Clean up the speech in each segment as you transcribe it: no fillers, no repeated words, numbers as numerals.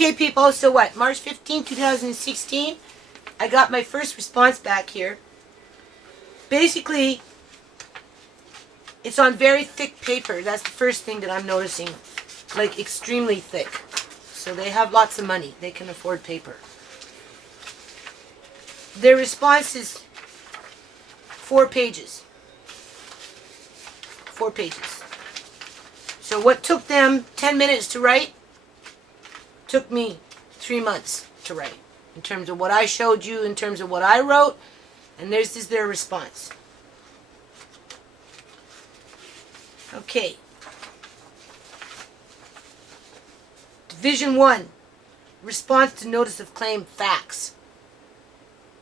Okay, people, so what? March 15, 2016, I got my first response back here. Basically, it's on very thick paper. That's the first thing that I'm noticing. Like, extremely thick. So they have lots of money. They can afford paper. Their response is 4 pages. 4 pages. So what took them 10 minutes to write took me 3 months to write. In terms of what I showed you, in terms of what I wrote, and this is their response. Okay. Division 1. Response to notice of claim facts.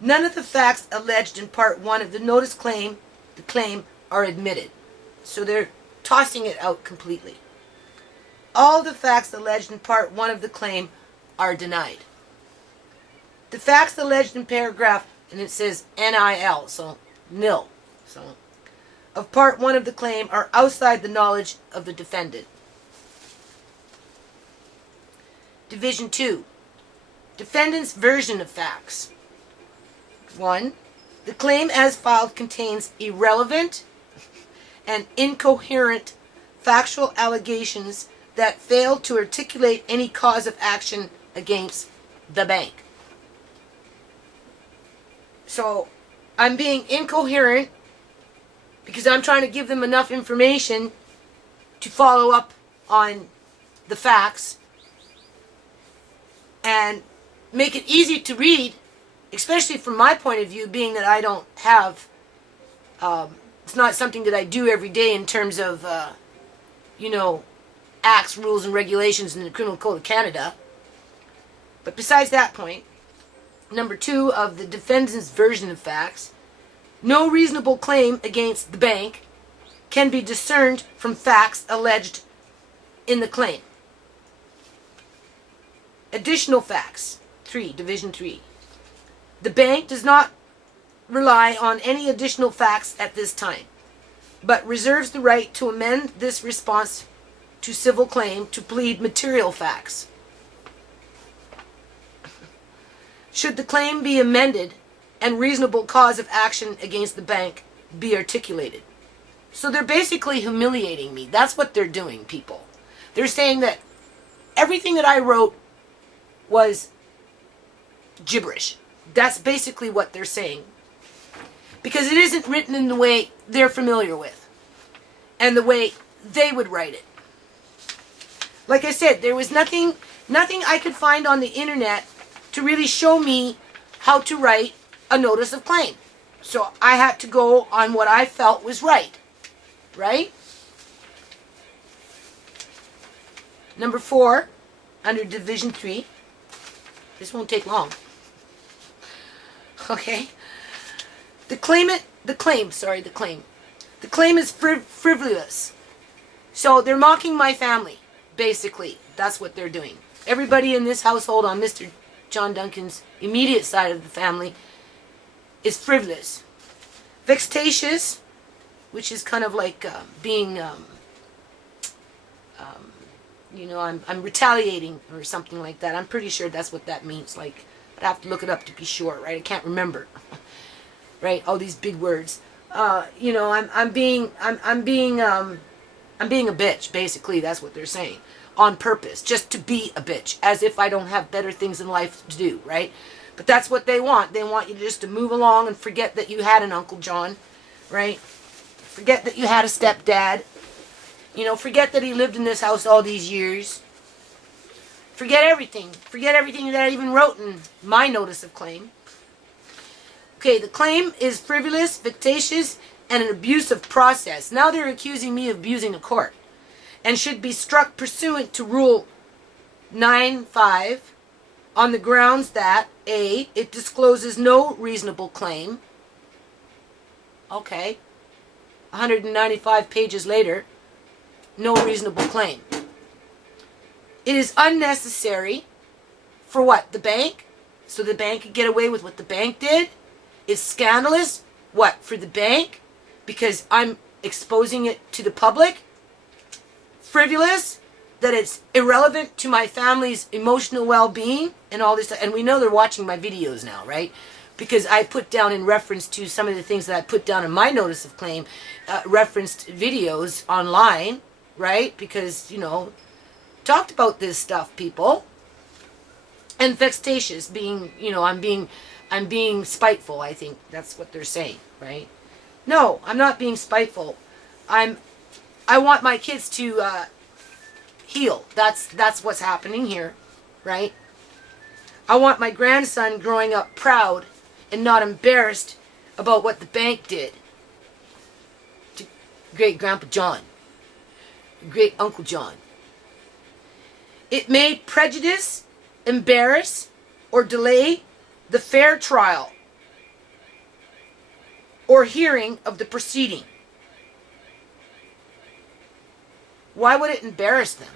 None of the facts alleged in Part 1 of the notice claim, the claim, are admitted. So they're tossing it out completely. All the facts alleged in Part 1 of the claim are denied. The facts alleged in paragraph, and it says NIL, so nil, so of Part 1 of the claim are outside the knowledge of the defendant. Division 2. Defendant's version of facts. 1. The claim as filed contains irrelevant and incoherent factual allegations that fail to articulate any cause of action against the bank. So, I'm being incoherent because I'm trying to give them enough information to follow up on the facts and make it easy to read, especially from my point of view, being that I don't have, it's not something that I do every day in terms of, acts, rules, and regulations in the Criminal Code of Canada. But besides that point, number 2 of the defendant's version of facts, no reasonable claim against the bank can be discerned from facts alleged in the claim. Additional facts. 3, Division 3. The bank does not rely on any additional facts at this time, but reserves the right to amend this response to civil claim to plead material facts. Should the claim be amended and reasonable cause of action against the bank be articulated. So they're basically humiliating me. That's what they're doing, people. They're saying that everything that I wrote was gibberish. That's basically what they're saying. Because it isn't written in the way they're familiar with and the way they would write it. Like I said, there was nothing I could find on the internet to really show me how to write a notice of claim. So I had to go on what I felt was right. Right? Number 4, under Division 3. This won't take long. Okay? The claim is frivolous. So they're mocking my family, basically. That's what they're doing. Everybody in this household on Mr. John Duncan's immediate side of the family is frivolous. Vexatious, which is kind of like being, I'm retaliating or something like that. I'm pretty sure that's what that means. Like, I'd have to look it up to be sure, right? I can't remember, right? All these big words. I'm being a bitch. Basically, that's what they're saying, on purpose, just to be a bitch, as if I don't have better things in life to do, right? But that's what they want. They want you just to move along and forget that you had an Uncle John, right? Forget that you had a stepdad. Forget that he lived in this house all these years. Forget everything. Forget everything that I even wrote in my notice of claim. Okay, the claim is frivolous, vexatious, and an abuse of process. Now they're accusing me of abusing the court, and should be struck pursuant to Rule 9.5 on the grounds that A, it discloses no reasonable claim. Okay. 195 pages later, no reasonable claim. It is unnecessary for what? The bank? So the bank could get away with what the bank did? It's scandalous. What? For the bank? Because I'm exposing it to the public? Frivolous? that it's irrelevant to my family's emotional well-being and all this, and we know they're watching my videos now, right? Because I put down in reference to some of the things that I put down in my notice of claim, referenced videos online, right? Because, you know, talked about this stuff, people. And vexatious, being, you know, I'm being spiteful, I think that's what they're saying, right? No, I'm not being spiteful. I want my kids to heal. That's what's happening here, right? I want my grandson growing up proud and not embarrassed about what the bank did to great grandpa John, great uncle John. It may prejudice, embarrass, or delay the fair trial or hearing of the proceeding. Why would it embarrass them?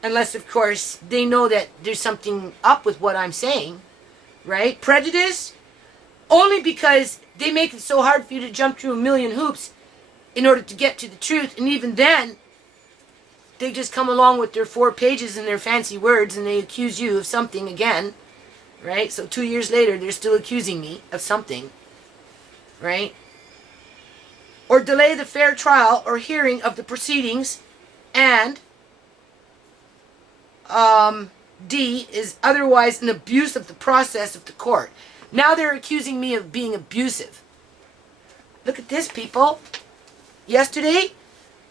Unless, of course, they know that there's something up with what I'm saying, right? Prejudice, only because they make it so hard for you to jump through a million hoops in order to get to the truth. And even then, they just come along with their 4 pages and their fancy words and they accuse you of something again, right? So 2 years later, they're still accusing me of something, right? Or delay the fair trial or hearing of the proceedings. And D is otherwise an abuse of the process of the court. Now they're accusing me of being abusive. Look at this, people. Yesterday,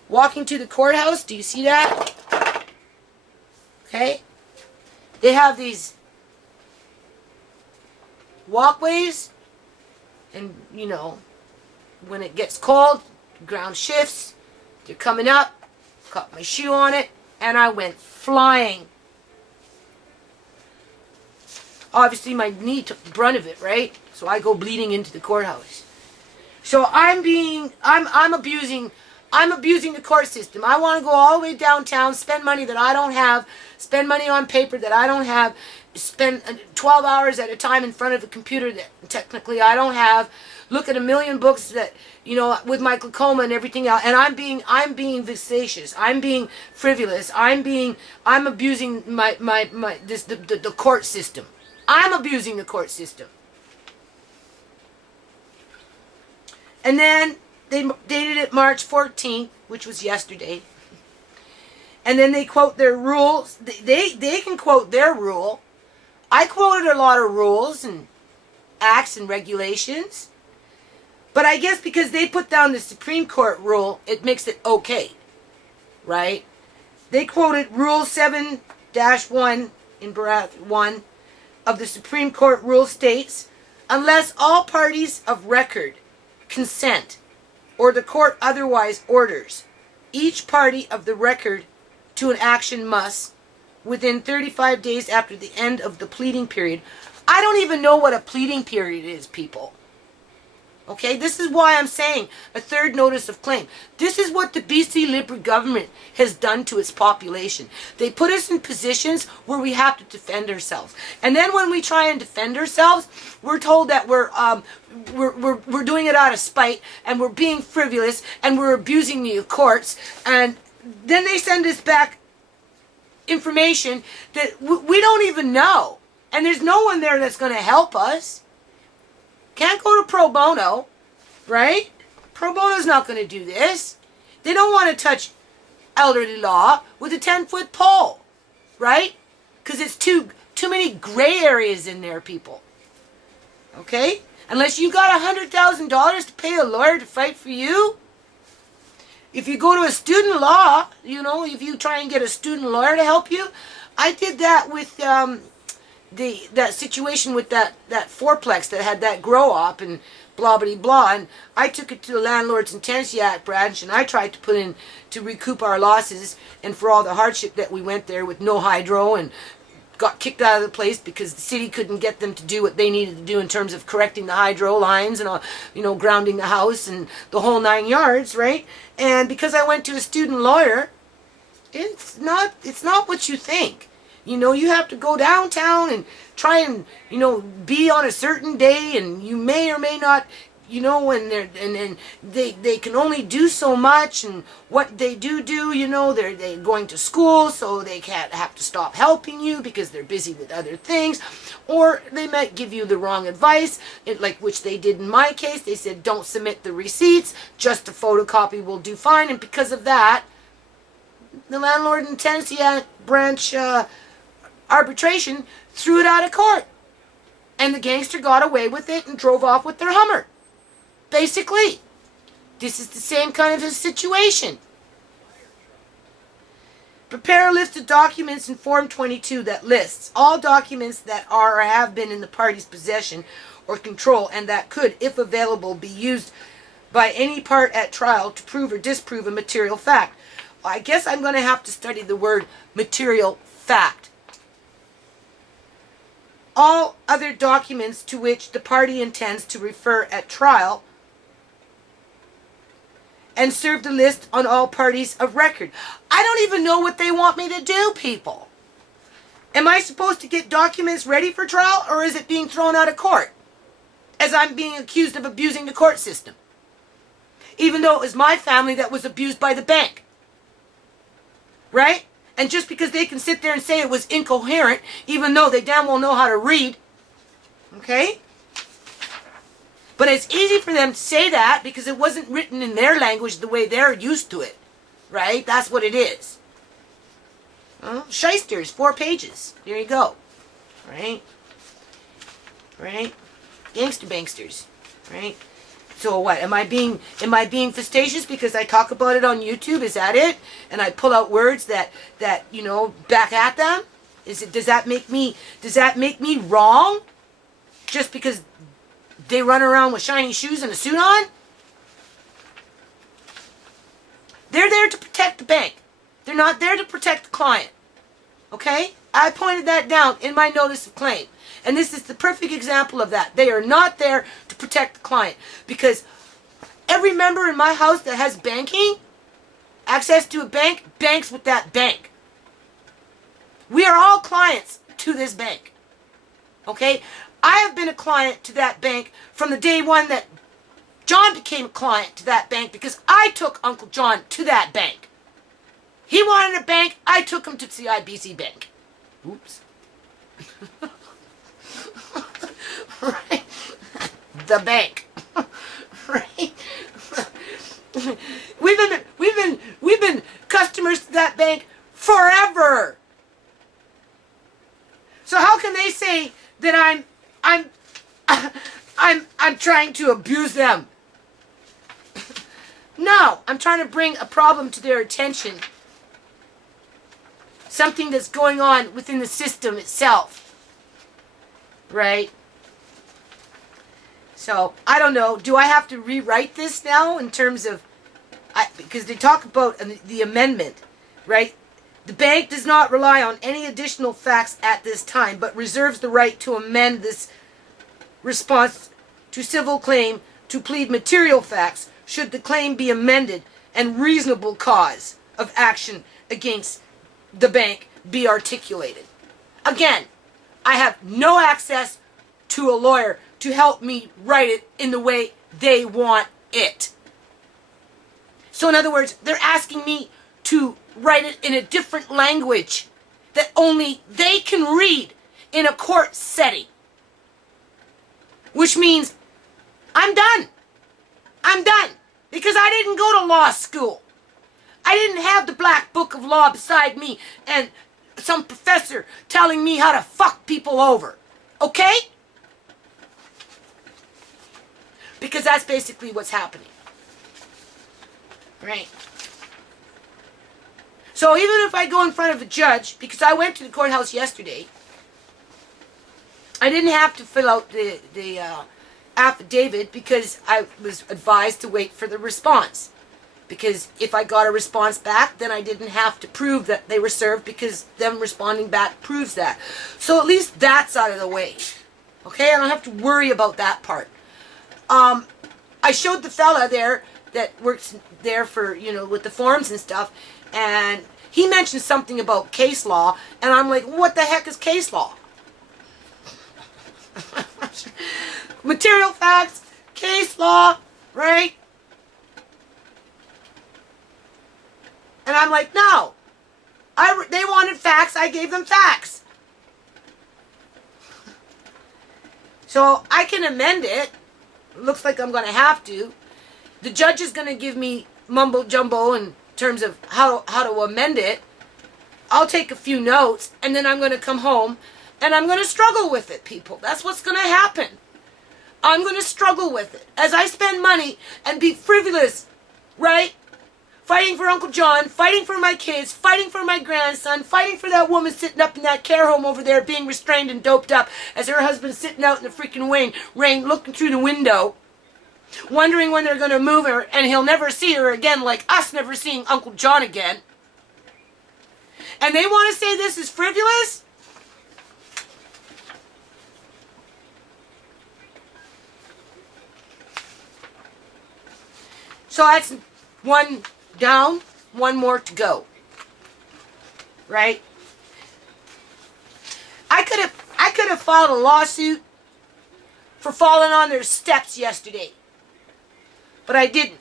walking to the courthouse, do you see that? Okay. They have these walkways, and, you know, when it gets cold, the ground shifts, they're coming up, caught my shoe on it, and I went flying. Obviously, my knee took the brunt of it, right? So I go bleeding into the courthouse. So I'm abusing the court system. I want to go all the way downtown, spend money that I don't have, spend money on paper that I don't have, spend 12 hours at a time in front of a computer that technically I don't have, look at a million books that, you know, with my glaucoma and everything else, and I'm being vexatious, I'm being frivolous, I'm abusing the court system. I'm abusing the court system. And then they dated it March 14th, which was yesterday. And then they quote their rules. They can quote their rule. I quoted a lot of rules and acts and regulations. But I guess because they put down the Supreme Court rule, it makes it okay. Right? They quoted Rule 7-1 in bracket 1 of the Supreme Court rule states, unless all parties of record consent or the court otherwise orders, each party of the record to an action must, within 35 days after the end of the pleading period. I don't even know what a pleading period is, people. Okay, this is why I'm saying a third notice of claim. This is what the BC Liberal government has done to its population. They put us in positions where we have to defend ourselves. And then when we try and defend ourselves, we're told that we're doing it out of spite, and we're being frivolous, and we're abusing the courts. And then they send us back information that we don't even know. And there's no one there that's going to help us. Can't go to pro bono, right? Pro bono's not going to do this. They don't want to touch elderly law with a 10-foot pole, right? Because it's too many gray areas in there, people. Okay? Unless you got $100,000 to pay a lawyer to fight for you. If you go to a student law, you know, if you try and get a student lawyer to help you. I did that with that situation with that fourplex that had that grow up and blah blah blah, and I took it to the Landlords and Tenancy Act branch, and I tried to put in to recoup our losses and for all the hardship that we went there with no hydro, and got kicked out of the place because the city couldn't get them to do what they needed to do in terms of correcting the hydro lines and you know, grounding the house and the whole 9 yards, right? And because I went to a student lawyer, it's not what you think. You know, you have to go downtown and try and, you know, be on a certain day, and you may or may not you know, when and they can only do so much, and what they do, you know, they're going to school, so they can't have to stop helping you because they're busy with other things, or they might give you the wrong advice, like which they did in my case. They said don't submit the receipts, just a photocopy will do fine, and because of that, the landlord and tenancy branch arbitration threw it out of court, and the gangster got away with it and drove off with their Hummer. Basically, this is the same kind of a situation. Prepare a list of documents in Form 22 that lists all documents that are or have been in the party's possession or control, and that could, if available, be used by any part at trial to prove or disprove a material fact. I guess I'm going to have to study the word material fact. All other documents to which the party intends to refer at trial, and serve the list on all parties of record. I don't even know what they want me to do, people. Am I supposed to get documents ready for trial, or is it being thrown out of court as I'm being accused of abusing the court system? Even though it was my family that was abused by the bank. Right? And just because they can sit there and say it was incoherent, even though they damn well know how to read. Okay? But it's easy for them to say that because it wasn't written in their language the way they're used to it. Right? That's what it is. Shysters, 4 pages. There you go. Right? Right? Gangster banksters. Right? So what? Am I being facetious because I talk about it on YouTube? Is that it? And I pull out words that you know, back at them? Does that make me wrong? Just because they run around with shiny shoes and a suit on? They're there to protect the bank. They're not there to protect the client. Okay? I pointed that down in my notice of claim. And this is the perfect example of that. They are not there to protect the client. Because every member in my house that has banking, access to a bank, banks with that bank. We are all clients to this bank. Okay? I have been a client to that bank from the day one that John became a client to that bank, because I took Uncle John to that bank. He wanted a bank, I took him to CIBC Bank. Oops. Right? The bank. Right? We've been customers to that bank forever. So how can they say that I'm trying to abuse them? No, I'm trying to bring a problem to their attention. Something that's going on within the system itself. Right? So, I don't know. Do I have to rewrite this now in terms of... because they talk about the amendment, right? The bank does not rely on any additional facts at this time, but reserves the right to amend this response to civil claim to plead material facts should the claim be amended and reasonable cause of action against the bank be articulated. Again, I have no access to a lawyer to help me write it in the way they want it. So in other words, they're asking me to write it in a different language that only they can read in a court setting. Which means I'm done. I'm done. Because I didn't go to law school. I didn't have the black book of law beside me and some professor telling me how to fuck people over. Okay? Because that's basically what's happening. Right? So even if I go in front of a judge, because I went to the courthouse yesterday, I didn't have to fill out the affidavit because I was advised to wait for the response. Because if I got a response back, then I didn't have to prove that they were served, because them responding back proves that. So at least that's out of the way. Okay? I don't have to worry about that part. I showed the fella there that works there for, you know, with the forms and stuff, and he mentioned something about case law, and I'm like, what the heck is case law? Material facts, case law, right? And I'm like, no. They wanted facts, I gave them facts. So I can amend it. Looks like I'm going to have to. The judge is going to give me mumbo jumbo in terms of how to amend it. I'll take a few notes, and then I'm going to come home, and I'm going to struggle with it, people. That's what's going to happen. I'm going to struggle with it. As I spend money and be frivolous, right? Fighting for Uncle John, fighting for my kids, fighting for my grandson, fighting for that woman sitting up in that care home over there being restrained and doped up as her husband's sitting out in the freaking rain looking through the window, wondering when they're going to move her, and he'll never see her again, like us never seeing Uncle John again. And they want to say this is frivolous? So that's one down, one more to go. Right? I could have filed a lawsuit for falling on their steps yesterday. But I didn't.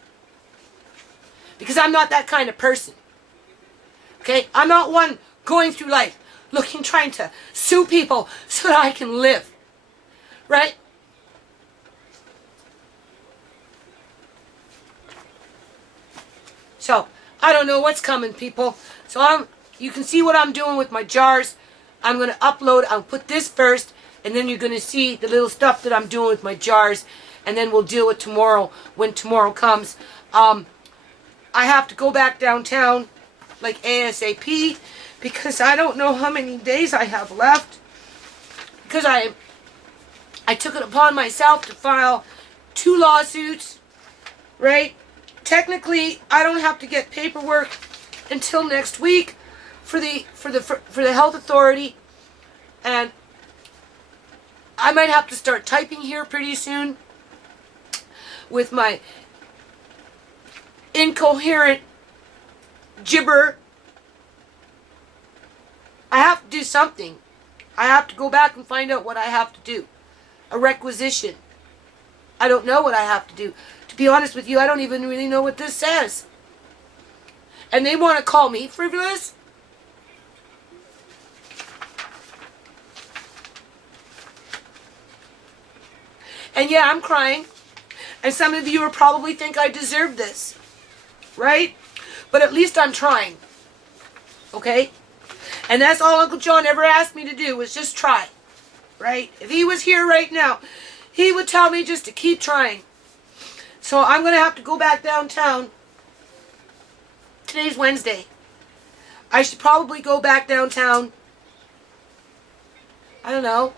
Because I'm not that kind of person. Okay? I'm not one going through life trying to sue people so that I can live. Right? So, I don't know what's coming, people. So, you can see what I'm doing with my jars. I'm going to upload. I'll put this first, and then you're going to see the little stuff that I'm doing with my jars, and then we'll deal with tomorrow when tomorrow comes. I have to go back downtown, like ASAP, because I don't know how many days I have left. Because I took it upon myself to file 2 lawsuits, right? Technically, I don't have to get paperwork until next week for the health authority, and I might have to start typing here pretty soon with my incoherent gibber. I have to do something. I have to go back and find out what I have to do. A requisition. I don't know what I have to do. To be honest with you, I don't even really know what this says. And they want to call me frivolous? And yeah, I'm crying. And some of you will probably think I deserve this. Right? But at least I'm trying. Okay? And that's all Uncle John ever asked me to do, was just try. Right? If he was here right now, he would tell me just to keep trying. So I'm going to have to go back downtown. Today's Wednesday. I should probably go back downtown. I don't know.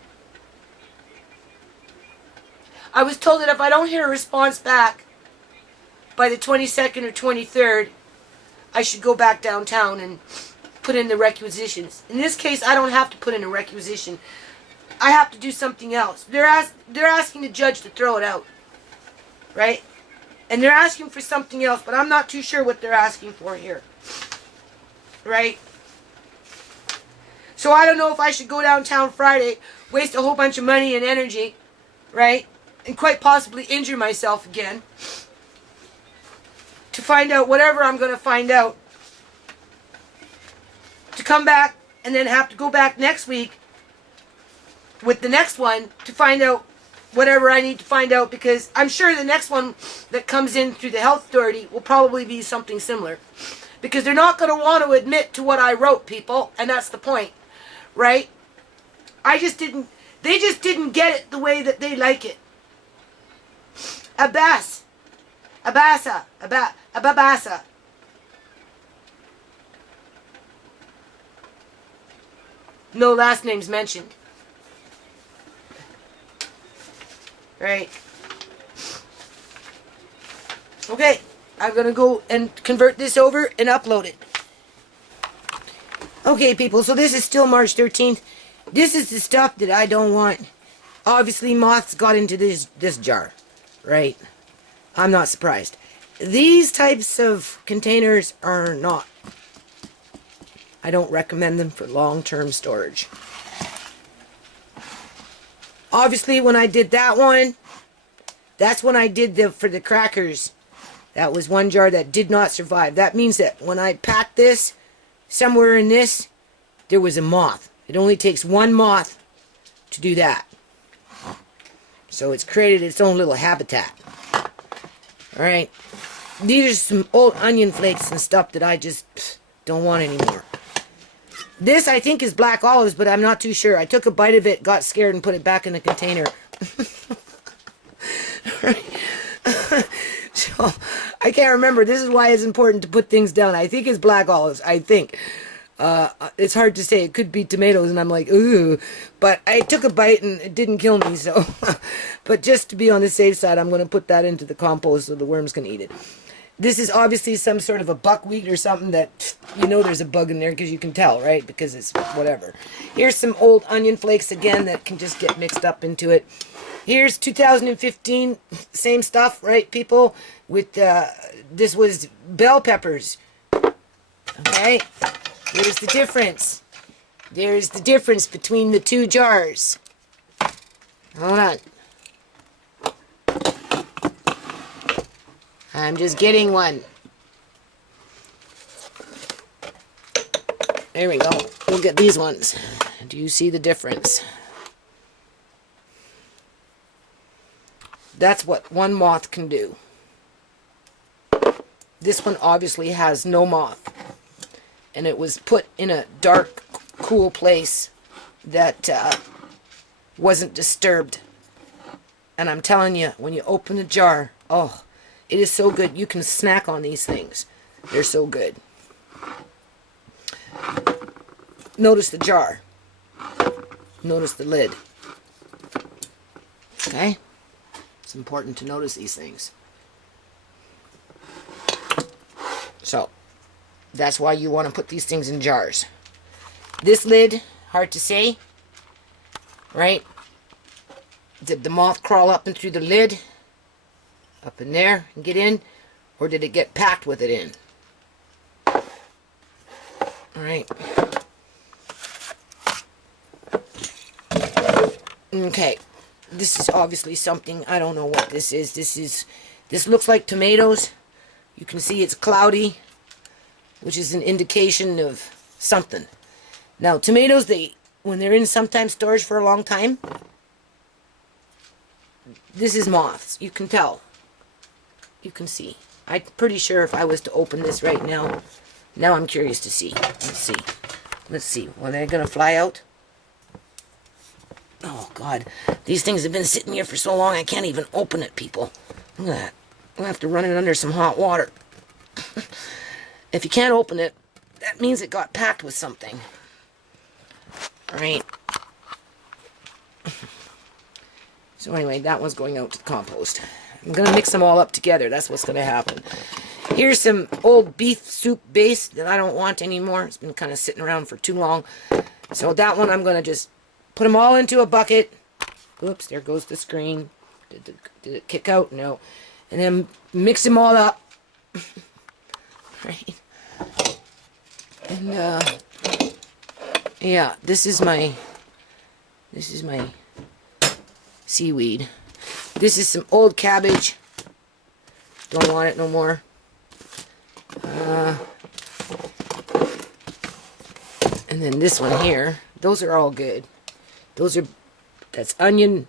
I was told that if I don't hear a response back by the 22nd or 23rd, I should go back downtown and put in the requisitions. In this case, I don't have to put in a requisition. I have to do something else. They're asking the judge to throw it out. Right? And they're asking for something else, but I'm not too sure what they're asking for here. Right? So I don't know if I should go downtown Friday, waste a whole bunch of money and energy, right? And quite possibly injure myself again to find out whatever I'm going to find out. To come back and then have to go back next week with the next one to find out whatever I need to find out, because I'm sure the next one that comes in through the health authority will probably be something similar. Because they're not going to want to admit to what I wrote, people, and that's the point. Right? They just didn't get it the way that they like it. Abasa. No last names mentioned. Right. Okay. I'm going to go and convert this over and upload it. Okay, people. So this is still March 13th. This is the stuff that I don't want. Obviously, moths got into this jar. Right. I'm not surprised. These types of containers are not. I don't recommend them for long-term storage. Obviously, when I did that one, That's when I did for the crackers. That was one jar that did not survive. That means that when I packed this, somewhere in this, there was a moth. It only takes one moth to do that. So it's created its own little habitat. Alright. These are some old onion flakes and stuff that I just don't want anymore. This I think is black olives, but I'm not too sure. I took a bite of it, got scared, and put it back in the container. So, I can't remember. This is why it's important to put things down. I think it's black olives. I think. It's hard to say. It could be tomatoes, and I'm like, ooh. But I took a bite, and it didn't kill me, so. But just to be on the safe side, I'm going to put that into the compost so the worms can eat it. This is obviously some sort of a buckwheat or something that, you know there's a bug in there because you can tell, right? Because it's whatever. Here's some old onion flakes again that can just get mixed up into it. Here's 2015, same stuff, right, people? With, this was bell peppers. Okay? Here's the difference. There's the difference between the two jars. Hold on. I'm just getting one. There we go. Look at these ones. Do you see the difference? That's what one moth can do. This one obviously has no moth. And it was put in a dark, cool place that wasn't disturbed. And I'm telling you, when you open the jar, oh, it is so good. You can snack on these things. They're so good. Notice the jar. Notice the lid. Okay? It's important to notice these things. So, that's why you want to put these things in jars. This lid, hard to say, right? Did the moth crawl up and through the lid? Up in there and get in? Or did it get packed with it in? Alright. Okay. This is obviously something, I don't know what this is. This looks like tomatoes. You can see it's cloudy, which is an indication of something. Now, tomatoes, when they're in sometimes storage for a long time, this is moths. You can tell. You can see. I'm pretty sure if I was to open this right now, now I'm curious to see. Let's see. Let's see. Well, they're going to fly out. Oh, God. These things have been sitting here for so long, I can't even open it, people. Look at that. I'll have to run it under some hot water. If you can't open it, that means it got packed with something. Alright. So anyway, that one's going out to the compost. I'm going to mix them all up together. That's what's going to happen. Here's some old beef soup base that I don't want anymore. It's been kind of sitting around for too long. So that one I'm going to just put them all into a bucket. Oops, there goes the screen. Did it kick out? No. And then mix them all up. Right. And yeah, this is my seaweed. This is some old cabbage. Don't want it no more. And then this one here. Those are all good. That's onion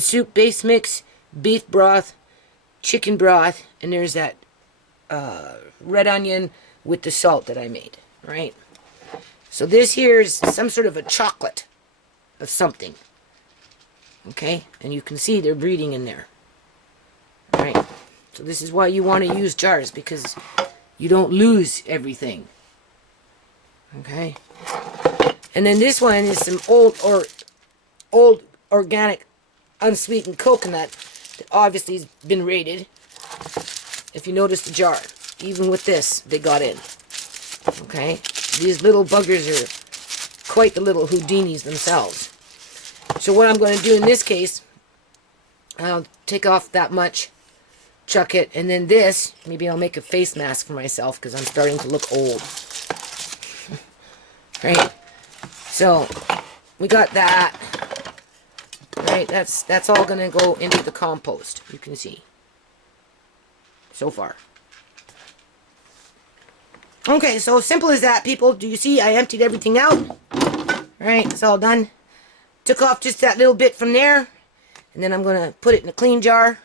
soup base mix, beef broth, chicken broth, and there's that red onion with the salt that I made, right? So this here is some sort of a chocolate of something. Okay? And you can see they're breeding in there. Alright? So this is why you want to use jars, because you don't lose everything. Okay? And then this one is some old organic unsweetened coconut that obviously has been raided. If you notice the jar, even with this, they got in. Okay? These little buggers are quite the little Houdinis themselves. So what I'm going to do in this case, I'll take off that much, chuck it, and then this, maybe I'll make a face mask for myself because I'm starting to look old. Right? So, we got that. Right, that's all going to go into the compost, you can see. So far. Okay, so simple as that, people. Do you see? I emptied everything out. Alright, it's all done. Took off just that little bit from there. And then I'm going to put it in a clean jar.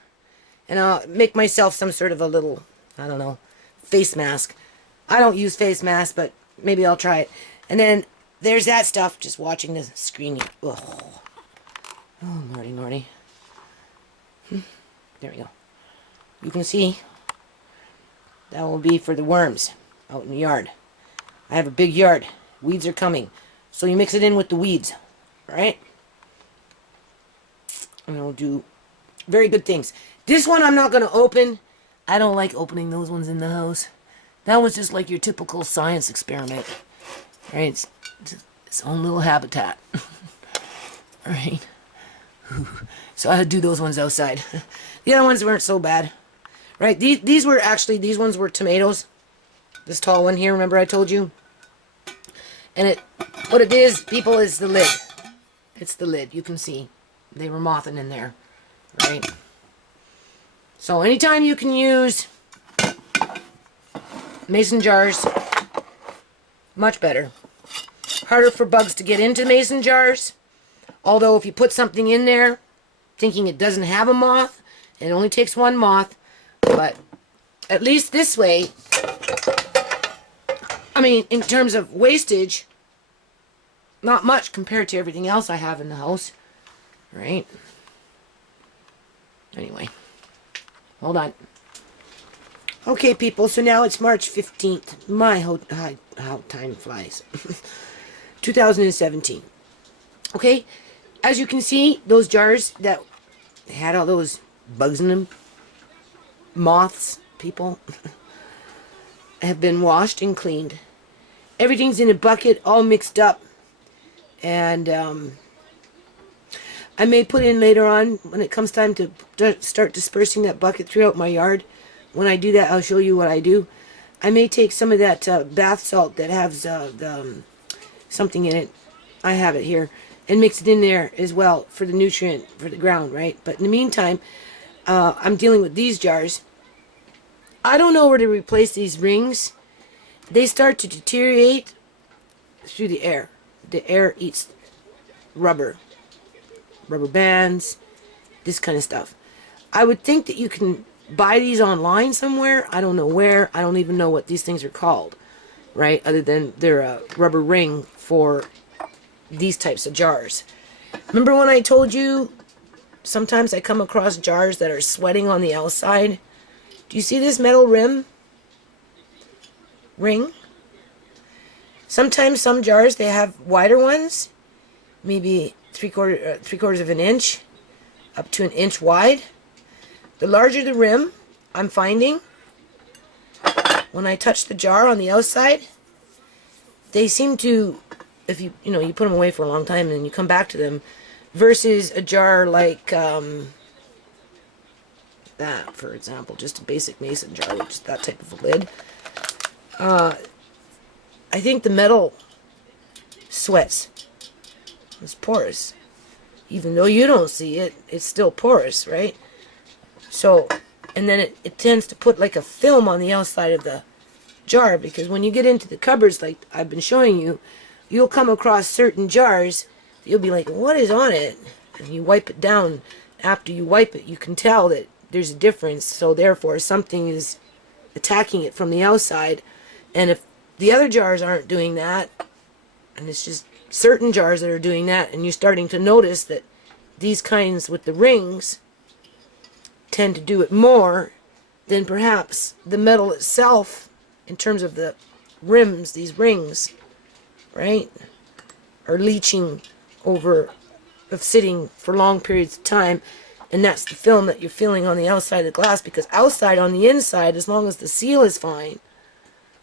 And I'll make myself some sort of a little, I don't know, face mask. I don't use face masks, but maybe I'll try it. And then there's that stuff, just watching the screen. Oh, lordy, lordy. There we go. You can see that will be for the worms out in the yard. I have a big yard. Weeds are coming. So you mix it in with the weeds. Right? And it'll do very good things. This one I'm not going to open. I don't like opening those ones in the house. That was just like your typical science experiment. Right? It's its own little habitat. Right? So I would do those ones outside. The other ones weren't so bad. Right? These ones were tomatoes. This tall one here, remember I told you? And what it is, people, is the lid. It's the lid, you can see. They were mothing in there. Right? So anytime you can use mason jars, much better. Harder for bugs to get into mason jars. Although if you put something in there thinking it doesn't have a moth, it only takes one moth. But at least this way, I mean, in terms of wastage, not much compared to everything else I have in the house. Right? Anyway. Hold on. Okay, people, so now it's March 15th. My, how time flies. 2017. Okay? As you can see, those jars that had all those bugs in them, moths, people, have been washed and cleaned. Everything's in a bucket, all mixed up. And I may put in later on, when it comes time to start dispersing that bucket throughout my yard. When I do that, I'll show you what I do. I may take some of that bath salt that has something in it. I have it here. And mix it in there as well for the nutrient, for the ground, right? But in the meantime, I'm dealing with these jars. I don't know where to replace these rings. They start to deteriorate through the air. The air eats rubber bands, this kind of stuff. I would think that you can buy these online somewhere. I don't know where. I don't even know what these things are called, right? Other than they're a rubber ring for these types of jars. Remember when I told you sometimes I come across jars that are sweating on the outside? Do you see this metal ring? Sometimes some jars, they have wider ones, maybe three quarters of an inch, up to an inch wide. The larger the rim, I'm finding, when I touch the jar on the outside, they seem to, if you put them away for a long time and then you come back to them, versus a jar like that, for example, just a basic mason jar with just that type of a lid. I think the metal sweats. It's porous. Even though you don't see it, it's still porous, right? So, and then it tends to put like a film on the outside of the jar, because when you get into the cupboards like I've been showing you, you'll come across certain jars that you'll be like, what is on it? And you wipe it down. After you wipe it, you can tell that there's a difference. So therefore, something is attacking it from the outside. And if the other jars aren't doing that, and it's just certain jars that are doing that, and you're starting to notice that these kinds with the rings tend to do it more, then perhaps the metal itself, in terms of the rims, these rings, right, are leaching over of sitting for long periods of time, and that's the film that you're feeling on the outside of the glass, because outside on the inside, as long as the seal is fine,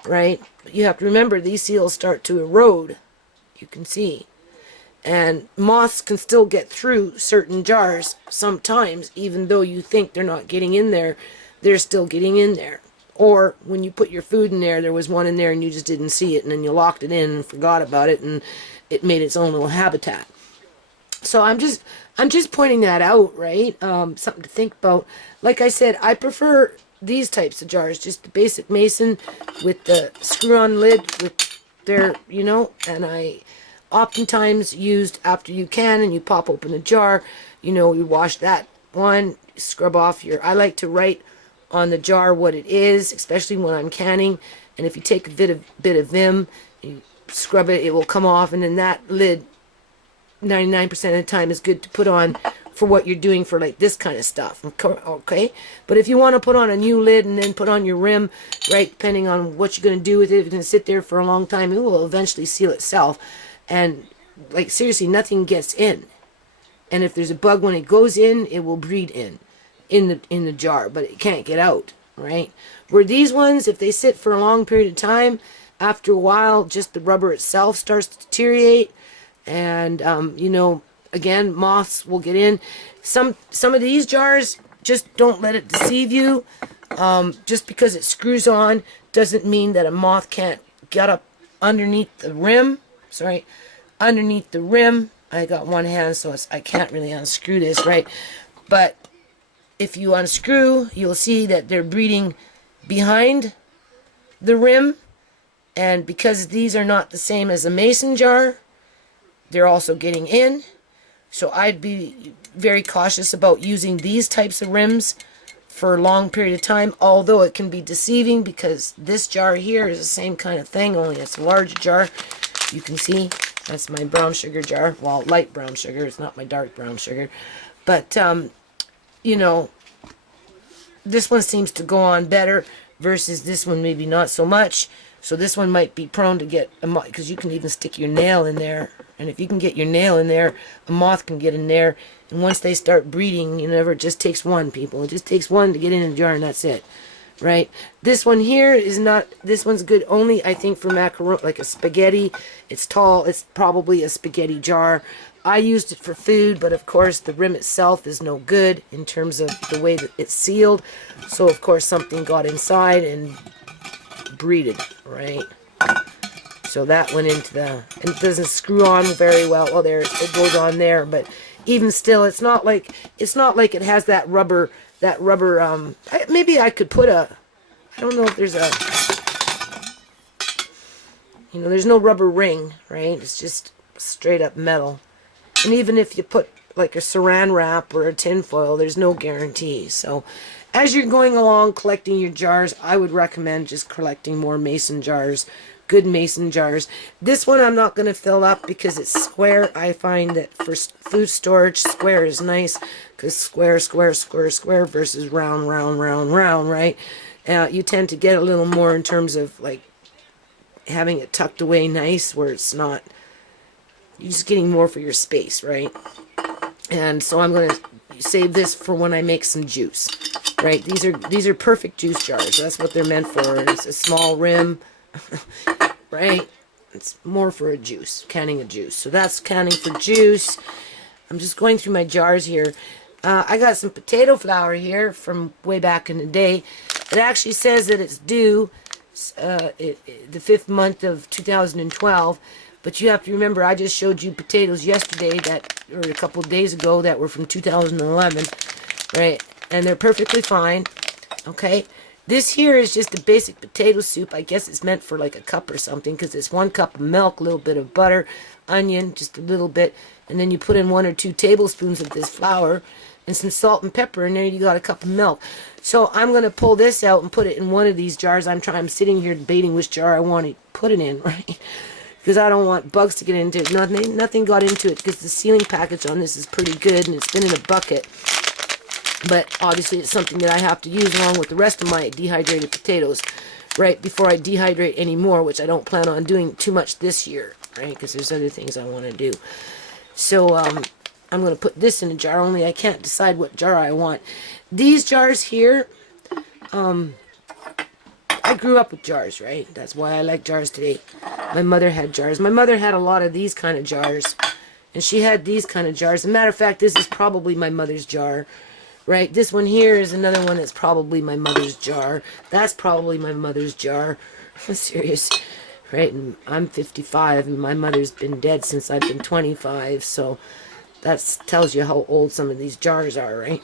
right, but you have to remember these seals start to erode, you can see, and moths can still get through certain jars sometimes, even though you think they're not getting in there, they're still getting in there. Or when you put your food in there was one in there and you just didn't see it, and then you locked it in and forgot about it, and it made its own little habitat. So I'm just pointing that out, right? Something to think about. Like I said, I prefer these types of jars, just the basic mason with the screw-on lid with their, and I oftentimes used after you can and you pop open a jar, you wash that one, scrub off I like to write on the jar what it is, especially when I'm canning, and if you take a bit of Vim, you scrub it, it will come off, and then that lid 99% of the time is good to put on for what you're doing for like this kind of stuff, okay? But if you want to put on a new lid and then put on your rim, right, depending on what you're going to do with it, if it's going to sit there for a long time, it will eventually seal itself. And like seriously, nothing gets in. And if there's a bug, when it goes in, it will breed in the jar, but it can't get out, right? Where these ones, if they sit for a long period of time, after a while, just the rubber itself starts to deteriorate, and again, moths will get in. Some of these jars, just don't let it deceive you. Just because it screws on doesn't mean that a moth can't get up underneath the rim. Sorry, underneath the rim. I got one hand, so I can't really unscrew this, right? But if you unscrew, you'll see that they're breeding behind the rim. And because these are not the same as a mason jar, they're also getting in. So I'd be very cautious about using these types of rims for a long period of time, although it can be deceiving because this jar here is the same kind of thing, only it's a larger jar. You can see that's my brown sugar jar. Well, light brown sugar. It's not my dark brown sugar. But, this one seems to go on better versus this one maybe not so much. So this one might be prone to get a moth, because you can even stick your nail in there. And if you can get your nail in there, a moth can get in there. And once they start breeding, it just takes one, people. It just takes one to get in a jar, and that's it. Right? This one here is not, this one's good only, I think, for macaroni, like a spaghetti. It's tall. It's probably a spaghetti jar. I used it for food, but of course the rim itself is no good in terms of the way that it's sealed. So of course something got inside and breeded, right? So that went into and it doesn't screw on very well. Well, there, it goes on there, but even still, it's not like it has that rubber, maybe I could put I don't know if there's there's no rubber ring, right? It's just straight up metal. And even if you put like a saran wrap or a tin foil, there's no guarantee. So as you're going along collecting your jars, I would recommend just collecting more mason jars, good mason jars. This one I'm not going to fill up because it's square. I find that for food storage, square is nice because square versus round, right? You tend to get a little more in terms of like having it tucked away nice where it's not, you're just getting more for your space, right? And so I'm going to save this for when I make some juice, right? These are perfect juice jars. That's what they're meant for. It's a small rim, right? It's more for a juice, canning a juice. So that's canning for juice. I'm just going through my jars here. I got some potato flour here from way back in the day. It actually says that it's due the 5th month of 2012. But you have to remember, I just showed you potatoes yesterday or a couple of days ago that were from 2011, right? And they're perfectly fine, okay? This here is just a basic potato soup. I guess it's meant for like a cup or something because it's 1 cup of milk, a little bit of butter, onion, just a little bit, and then you put in 1 or 2 tablespoons of this flour and some salt and pepper, and there you got a cup of milk. So I'm going to pull this out and put it in one of these jars. I'm sitting here debating which jar I want to put it in, right? Because I don't want bugs to get into it. Nothing got into it because the sealing package on this is pretty good and it's been in a bucket. But obviously it's something that I have to use along with the rest of my dehydrated potatoes, right, before I dehydrate any more, which I don't plan on doing too much this year, right, because there's other things I want to do. So I'm going to put this in a jar, only I can't decide what jar I want. These jars here, I grew up with jars, right? That's why I like jars today. My mother had jars. My mother had a lot of these kind of jars. And she had these kind of jars. As a matter of fact, this is probably my mother's jar. Right? This one here is another one that's probably my mother's jar. That's probably my mother's jar. I'm serious. Right? And I'm 55 and my mother's been dead since I've been 25. So that tells you how old some of these jars are, right?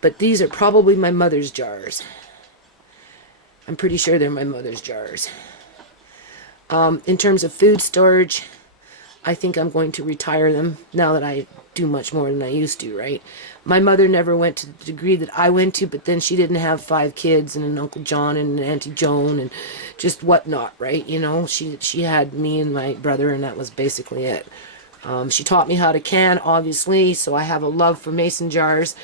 But these are probably my mother's jars. I'm pretty sure they're my mother's jars. In terms of food storage, I think I'm going to retire them now that I do much more than I used to, right? My mother never went to the degree that I went to, but then she didn't have 5 kids and an Uncle John and an Auntie Joan and just whatnot, right? You know, she had me and my brother, and that was basically it. She taught me how to can, obviously, so I have a love for mason jars.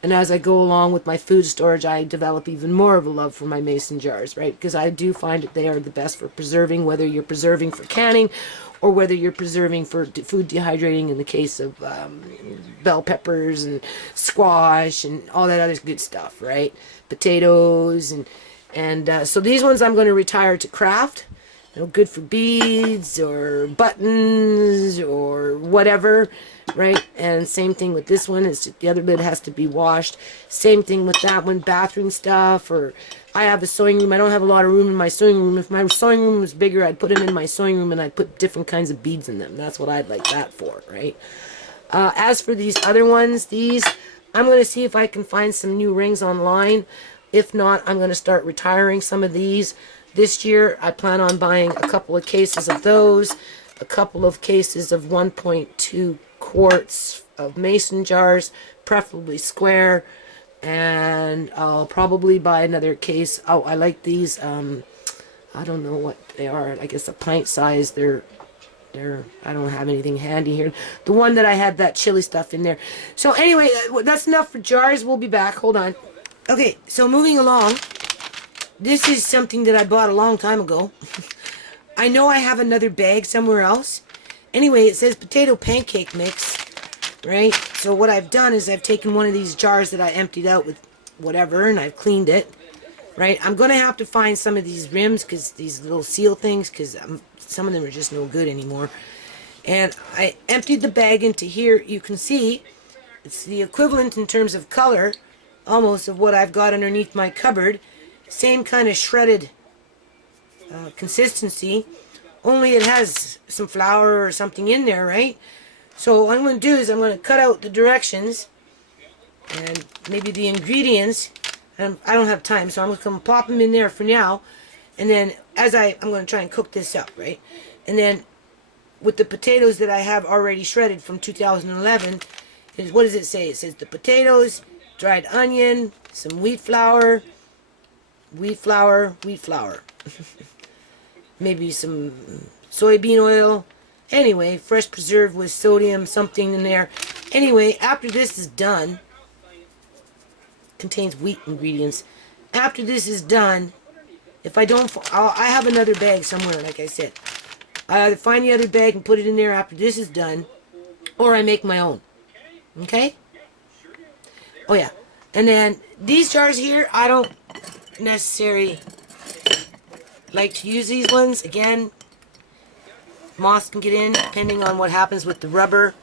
And as I go along with my food storage, I develop even more of a love for my mason jars, right? Because I do find that they are the best for preserving, whether you're preserving for canning or whether you're preserving for food dehydrating in the case of bell peppers and squash and all that other good stuff, right? Potatoes and so these ones I'm going to retire to craft. You know, good for beads or buttons or whatever, right? And same thing with this one. It's the other lid has to be washed. Same thing with that one, bathroom stuff. Or I have a sewing room. I don't have a lot of room in my sewing room. If my sewing room was bigger, I'd put them in my sewing room and I'd put different kinds of beads in them. That's what I'd like that for, right? As for these other ones, these, I'm going to see if I can find some new rings online. If not, I'm going to start retiring some of these. This year, I plan on buying a couple of cases of those, a couple of cases of 1.2 quarts of mason jars, preferably square, and I'll probably buy another case. Oh, I like these. I don't know what they are. I guess a pint size. They're. I don't have anything handy here. The one that I had that chili stuff in there. So anyway, that's enough for jars. We'll be back. Hold on. Okay, so moving along. This is something that I bought a long time ago. I know I have another bag somewhere else. Anyway, it says potato pancake mix, right? So what I've done is I've taken one of these jars that I emptied out with whatever, and I've cleaned it, right? I'm going to have to find some of these rims, because these little seal things, because some of them are just no good anymore. And I emptied the bag into here. You can see it's the equivalent in terms of color, almost, of what I've got underneath my cupboard. Same kind of shredded consistency, only it has some flour or something in there, right? So what I'm going to do is I'm going to cut out the directions and maybe the ingredients. And I don't have time, so I'm just going to pop them in there for now. And then as I'm going to try and cook this up, right? And then with the potatoes that I have already shredded from 2011, what does it say? It says the potatoes, dried onion, some wheat flour, maybe some soybean oil. Anyway, fresh preserved with sodium, something in there. Anyway, after this is done, contains wheat ingredients. After this is done, if I don't, I have another bag somewhere, like I said. I either find the other bag and put it in there after this is done, or I make my own. Okay? Oh yeah. And then these jars here, I don't necessarily like to use these ones. Again, moss can get in depending on what happens with the rubber,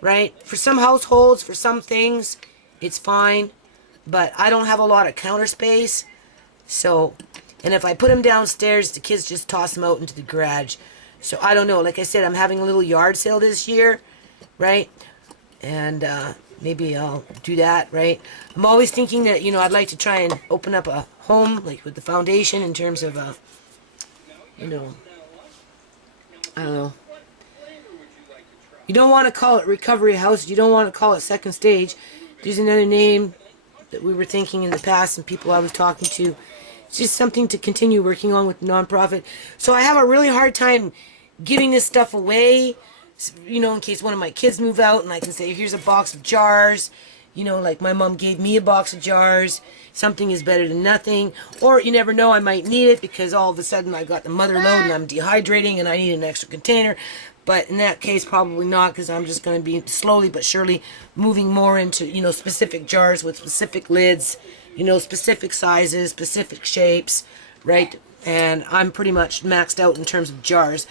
right? For some households, for some things, it's fine, but I don't have a lot of counter space, so, and if I put them downstairs, the kids just toss them out into the garage. So I don't know. Like I said, I'm having a little yard sale this year, right? And maybe I'll do that, right? I'm always thinking that, you know, I'd like to try and open up a home, like with the foundation, in terms of, you know, I don't know. You don't want to call it recovery house. You don't want to call it second stage. There's another name that we were thinking in the past and people I was talking to. It's just something to continue working on with the nonprofit. So I have a really hard time giving this stuff away, you know, in case one of my kids move out and I can say, here's a box of jars. You know, like my mom gave me a box of jars. Something is better than nothing. Or you never know, I might need it because all of a sudden I got the mother load and I'm dehydrating and I need an extra container. But in that case, probably not, because I'm just going to be slowly but surely moving more into, you know, specific jars with specific lids, you know, specific sizes, specific shapes, right? And I'm pretty much maxed out in terms of jars.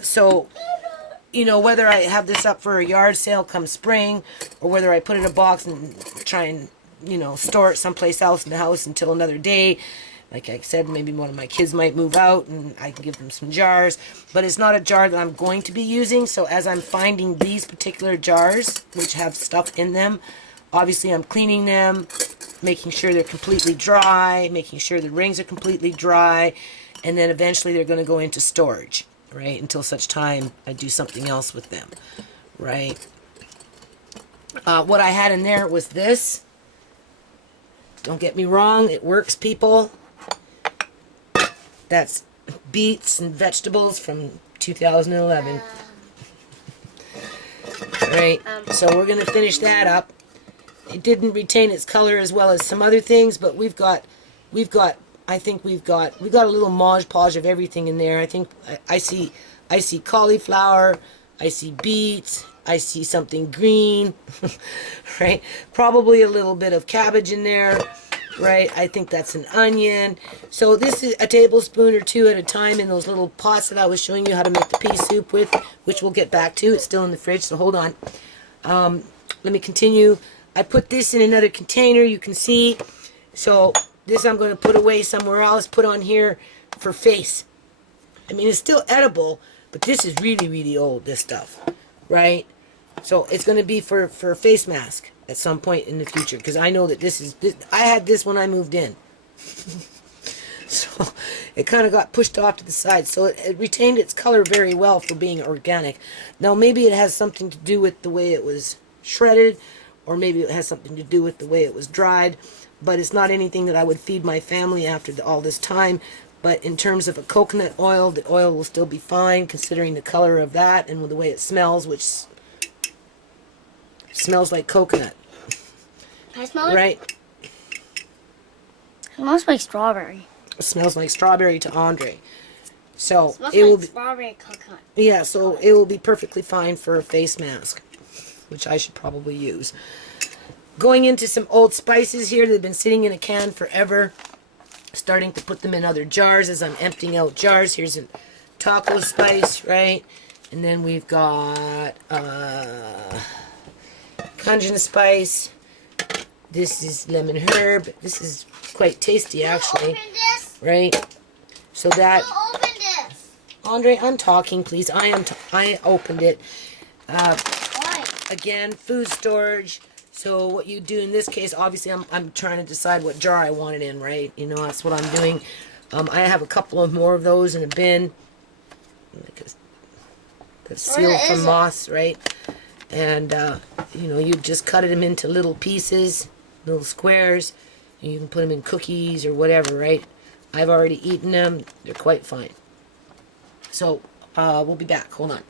So, you know, whether I have this up for a yard sale come spring, or whether I put it in a box and try and, you know, store it someplace else in the house until another day, Like I said, maybe one of my kids might move out and I can give them some jars. But it's not a jar that I'm going to be using. So as I'm finding these particular jars, which have stuff in them, obviously I'm cleaning them, making sure they're completely dry, making sure the rings are completely dry, and then eventually they're going to go into storage, right? Until such time I do something else with them, right? What I had in there was this. Don't get me wrong, it works, people. That's beets and vegetables from 2011. Right, so we're going to finish that up. It didn't retain its color as well as some other things, but we've got a little Mod Podge of everything in there. I think I see cauliflower, I see beets, I see something green, right? Probably a little bit of cabbage in there, right? I think that's an onion. So this is a tablespoon or two at a time in those little pots that I was showing you how to make the pea soup with, which we'll get back to. It's still in the fridge, so hold on. Let me continue. I put this in another container, you can see. So this I'm going to put away somewhere else, put on here for face. I mean, it's still edible, but this is really, really old, this stuff, right? So it's going to be for a face mask at some point in the future, because I know that I had this when I moved in. So it kind of got pushed off to the side. So it retained its color very well for being organic. Now maybe it has something to do with the way it was shredded, or maybe it has something to do with the way it was dried, but it's not anything that I would feed my family after all this time. But in terms of a coconut oil, the oil will still be fine considering the color of that and with the way it smells, which smells like coconut. Can I smell it? Right? It smells like strawberry. It smells like strawberry to Andre. So It smells it will like be, strawberry coconut. yeah, so it will be perfectly fine for a face mask, which I should probably use. Going into some old spices here that have been sitting in a can forever. Starting to put them in other jars as I'm emptying out jars. Here's a taco spice, right? And then we've got Cajun spice. This is lemon herb. This is quite tasty, actually. Open this. Right? So that... Who opened this? Andre, I'm talking, please. I opened it. Why? Again, food storage. So what you do in this case, obviously I'm trying to decide what jar I want it in, right? You know, that's what I'm doing. I have a couple of more of those in a bin. That's sealed from moss, right? And, you know, you just cut them into little pieces, little squares. And you can put them in cookies or whatever, right? I've already eaten them. They're quite fine. So, we'll be back. Hold on.